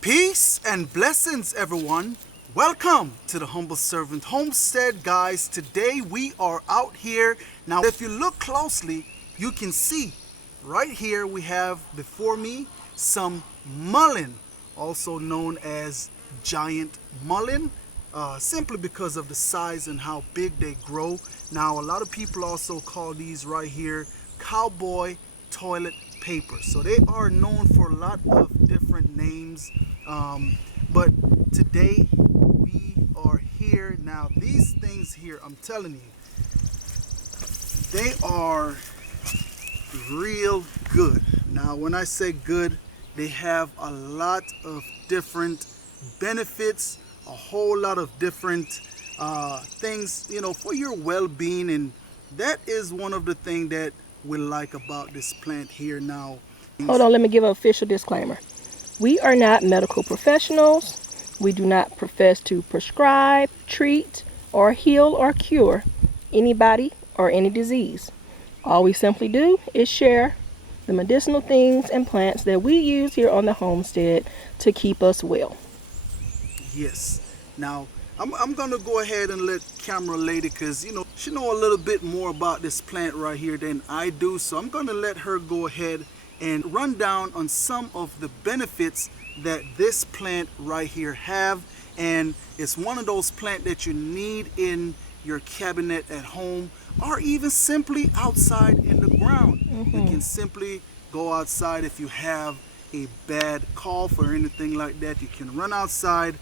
Peace and blessings, everyone. Welcome to the Humble Servant Homestead, guys. Today we are out here. Now, if you look closely, you can see right here we have before me some mullein, also known as giant mullein, simply because of the size and how big they grow. Now, a lot of people also call these right here cowboy toilet paper. So they are known for a lot of different names. But today we are here. Now these things here, I'm telling you, they are real good. Now when I say good, they have a lot of different benefits, a whole lot of different things, for your well-being. And that is one of the things that we like about this plant here. Now, Hold on, let me give an official disclaimer. We are not medical professionals. We do not profess to prescribe, treat, or heal or cure anybody or any disease. All we simply do is share the medicinal things and plants that we use here on the homestead to keep us well. yes. Now, I'm going to go ahead and let camera lady, because, she know a little bit more about this plant right here than I do. So I'm going to let her go ahead and run down on some of the benefits that this plant right here have. And it's one of those plants that you need in your cabinet at home, or even simply outside in the ground. You can simply go outside if you have a bad cough or anything like that. You can run outside,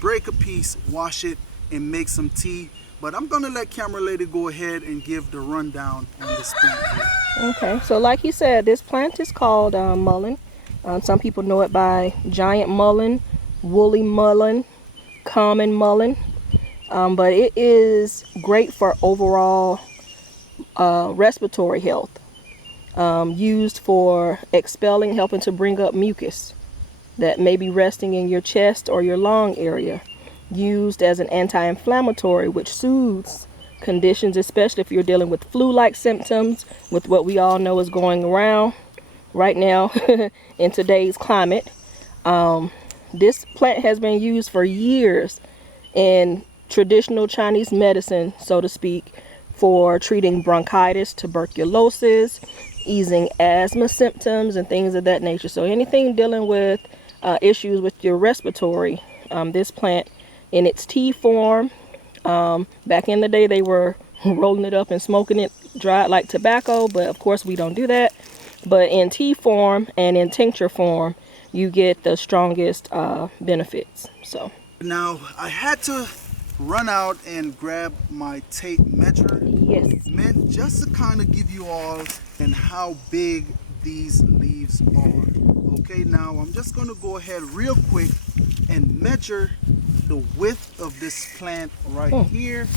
break a piece, wash it, and make some tea. But I'm going to let camera lady go ahead and give the rundown on this plant here. Okay, so like you said, this plant is called mullein. Some people know it by giant mullein, woolly mullein, common mullein. But it is great for overall respiratory health. Used for expelling, helping to bring up mucus that may be resting in your chest or your lung area. Used as an anti-inflammatory, which soothes conditions, especially if you're dealing with flu-like symptoms, with what we all know is going around right now in today's climate. This plant has been used for years in traditional Chinese medicine, so to speak, for treating bronchitis, tuberculosis, easing asthma symptoms, and things of that nature. So anything dealing with issues with your respiratory, this plant in its tea form, back in the day they were rolling it up and smoking it dried like tobacco, but of course we don't do that. But in tea form and in tincture form, you get the strongest benefits. So now I had to run out and grab my tape measure. yes. Meant just to kind of give you all and how big these leaves are. Okay, now I'm just going to go ahead real quick and measure the width of this plant right here.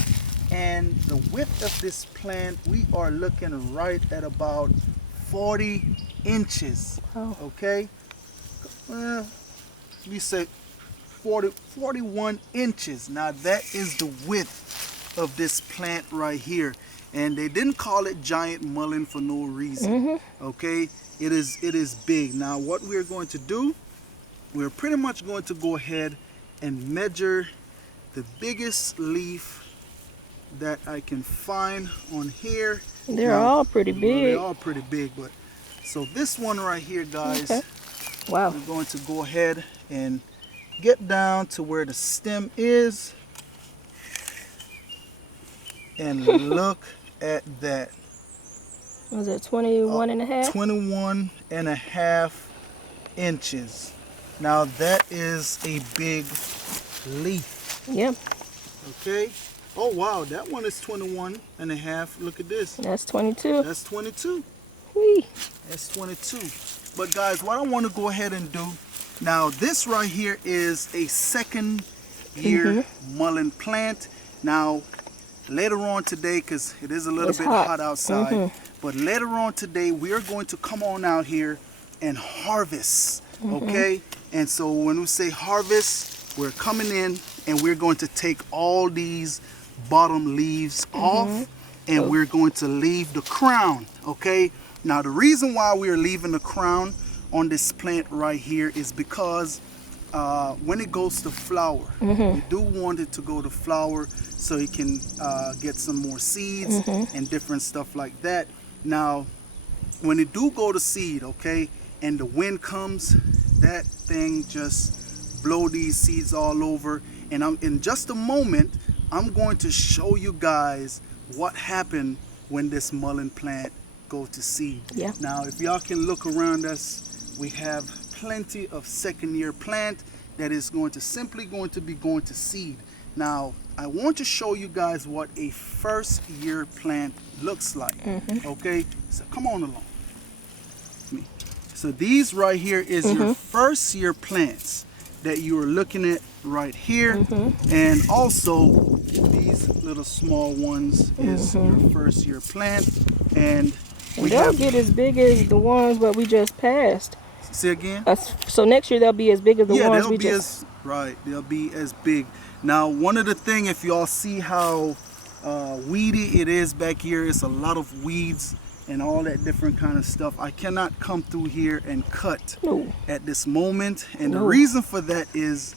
And the width of this plant, we are looking right at about 40 inches. Oh. Okay, well, we say 41 inches. Now that is the width of this plant right here. And they didn't call it giant mullein for no reason. Okay, it is big. Now what we're going to do, we're pretty much going to go ahead and measure the biggest leaf that I can find on here. They're all pretty big. They're all pretty big, but so this one right here, guys, Okay. Wow. we're going to go ahead and get down to where the stem is and look at that. Was it 21 and a half? 21 and a half inches. Now that is a big leaf. Yep. Okay. Oh wow, that one is 21 and a half. Look at this. That's 22. That's 22. Whee. That's 22. But guys, what I want to go ahead and do now, this right here is a second year mullein plant. Now later on today, because it is a little bit hot outside, but later on today we are going to come on out here and harvest. Okay, and so when we say harvest, we're coming in and we're going to take all these bottom leaves off, and we're going to leave the crown. Okay, now the reason why we are leaving the crown on this plant right here is because when it goes to flower, you do want it to go to flower so you can get some more seeds and different stuff like that. Now, when it do go to seed, okay, and the wind comes, that thing just blow these seeds all over. And in just a moment, I'm going to show you guys what happened when this mullein plant go to seed. Yeah. Now, if y'all can look around us, we have plenty of second-year plant that is simply going to be going to seed. Now, I want to show you guys what a first-year plant looks like. Okay, so come on along. So these right here is your first-year plants that you are looking at right here, and also these little small ones is your first-year plant, and they'll get as big as the ones that we just passed. Say again? So next year they'll be as big as the ones we just... Right, they'll be as big. Now, one of the things, if y'all see how weedy it is back here, it's a lot of weeds and all that different kind of stuff. I cannot come through here and cut at this moment, and the reason for that is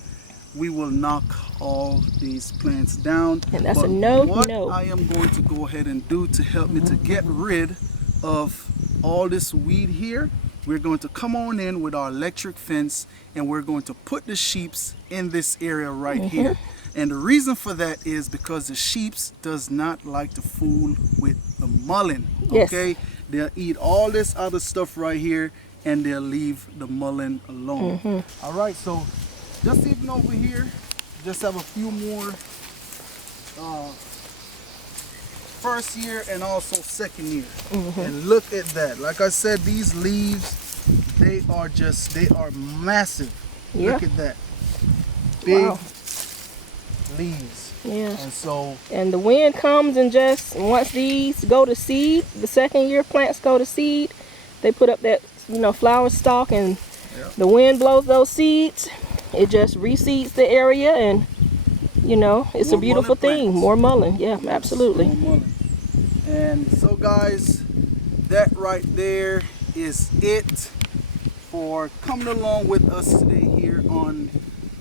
we will knock all these plants down. And that's but a no. What I am going to go ahead and do to help me to get rid of all this weed here, we're going to come on in with our electric fence, and we're going to put the sheeps in this area right here. And the reason for that is because the sheeps does not like to fool with the mullein. Okay, they'll eat all this other stuff right here, and they'll leave the mullein alone. All right, so just even over here, just have a few more first year and also second year. And look at that. Like I said, these leaves, they are massive. Look at that. Big leaves. And the wind comes, and just once these go to seed, the second year plants go to seed, they put up that flower stalk, and the wind blows those seeds, it just reseeds the area, and it's a beautiful thing. More mullein. Absolutely. More mullein. And so guys, that right there is it for coming along with us today here on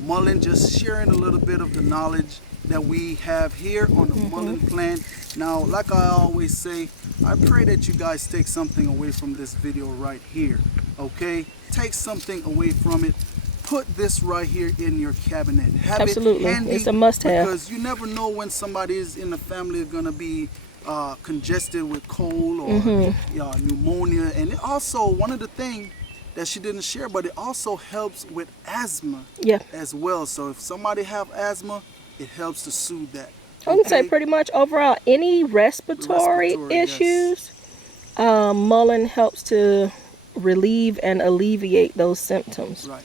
mullein, just sharing a little bit of the knowledge that we have here on the mullein plant. Now, like I always say, I pray that you guys take something away from this video right here. Okay, take something away from it. Put this right here in your cabinet. Have it handy. It's a must-have, because you never know when somebody is in the family is going to be congested with cold or pneumonia. And it also, one of the things that she didn't share, but it also helps with asthma as well. So if somebody have asthma, it helps to soothe that. I would say pretty much overall any respiratory issues, mullein helps to relieve and alleviate those symptoms. Right.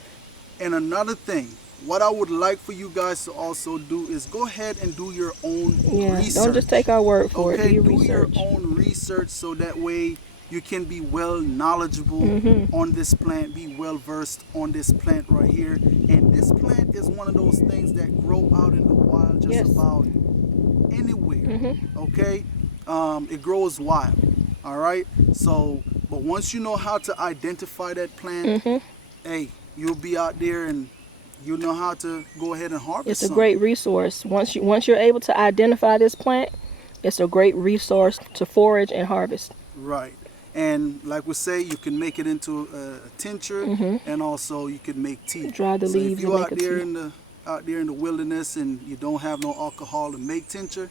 And another thing, what I would like for you guys to also do is go ahead and do your own research. Don't just take our word for it. Do your own research, so that way you can be well knowledgeable on this plant, be well versed on this plant right here. And this plant is one of those things that grow out in the wild just about anywhere. Okay, it grows wild. All right, so but once you know how to identify that plant, hey, you'll be out there and you know how to go ahead and harvest. It's a great resource. Once you're able to identify this plant, it's a great resource to forage and harvest. Right. And like we say, you can make it into a tincture, and also you can make tea. Dry the leaves. If you're out there in the wilderness and you don't have no alcohol to make tincture,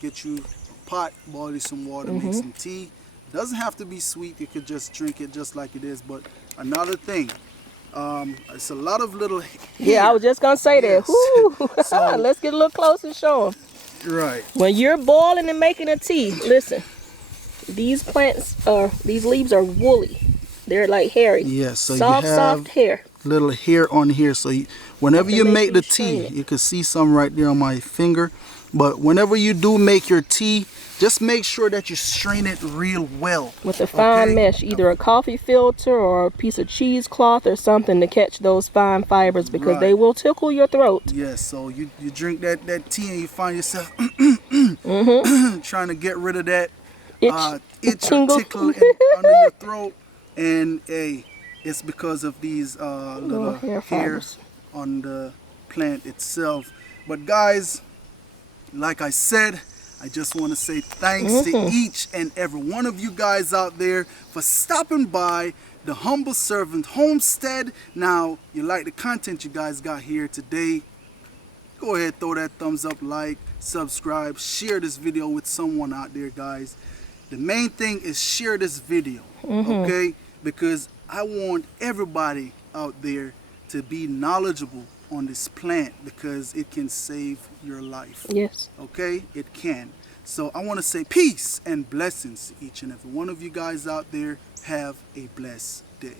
get you a pot, boil you some water, make some tea. It doesn't have to be sweet. You could just drink it just like it is. But another thing, it's a lot of little hair. Yeah, I was just gonna say that. So, let's get a little closer and show them. Right. When you're boiling and making a tea, listen. These leaves are woolly. They're like hairy. Yes, so soft, you have soft hair. Little hair on here. So whenever you make the tea, you can see some right there on my finger. But whenever you do make your tea, just make sure that you strain it real well. With a fine mesh, either a coffee filter or a piece of cheesecloth or something to catch those fine fibers, because they will tickle your throat. Yes, so you drink that tea and you find yourself trying to get rid of that itch or tickle under your throat, and it's because of these little hair on the plant itself. But guys, like I said, I just want to say thanks to each and every one of you guys out there for stopping by the Humble Servant Homestead. Now, you like the content you guys got here today, go ahead, throw that thumbs up, like, subscribe, share this video with someone out there, guys. The main thing is share this video, okay? Because I want everybody out there to be knowledgeable on this plant because it can save your life. Yes. Okay? It can. So I want to say peace and blessings to each and every one of you guys out there. Have a blessed day.